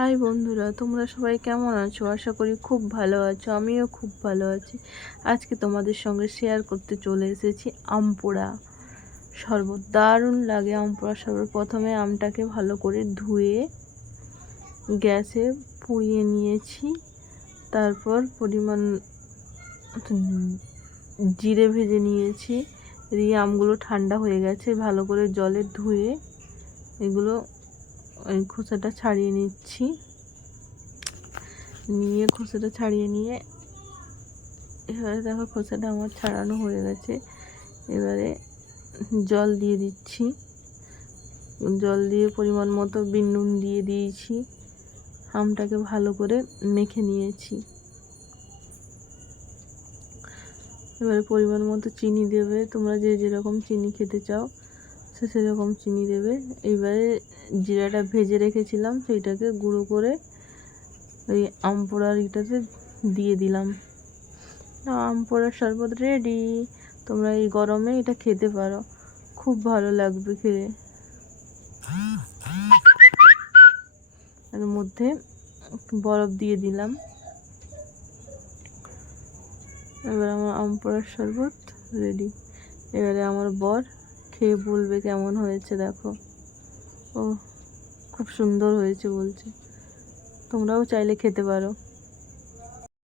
High বন্ধুরা, তোমরা সবাই কেমন আছো? আশা করি খুব ভালো আছো। আমিও খুব ভালো আছি। আজকে তোমাদের সঙ্গে শেয়ার করতে চলে এসেছি আম পোড়া শরবত। দারুণ লাগে আম পোড়া শরবত। প্রথমে আমটাকে ভালো করে ধুয়ে গ্যাসে পুড়িয়ে নিয়েছি। তারপর পরিমাণ জিরে ভেজে নিয়েছি। দিয়ে আমগুলো ঠান্ডা হয়ে গেছে, ভালো করে জলে ধুয়ে এগুলো ওই খোসাটা ছাড়িয়ে নিচ্ছি। খোসাটা ছাড়িয়ে নিয়ে এবারে দেখো খোসাটা আমার ছাড়ানো হয়ে গেছে। এবারে জল দিয়ে দিচ্ছি। জল দিয়ে পরিমাণ মতো নুন দিয়ে দিয়েছি। আমটাকে ভালো করে মেখে নিয়েছি। এবারে পরিমাণ মতো চিনি দেবে। তোমরা যে যেরকম চিনি খেতে চাও সেরকম চিনি দেবে। এবারে জিরাটা ভেজে রেখেছিলাম সেইটাকে গুঁড়ো করে ওই আম পোড়ার ইটাতে দিয়ে দিলাম। আম পোড়ার শরবত রেডি। তোমরা এই গরমে এটা খেতে পারো, খুব ভালো লাগবে খেয়ে। এর মধ্যে বরফ দিয়ে দিলাম। এবার আমার আম পোড়ার শরবত রেডি। এবারে আমার বর খেয়ে বলবে কেমন হয়েছে। দেখো, ও খুব সুন্দর হয়েছে বলছে। তোমরাও চাইলে খেতে পারো।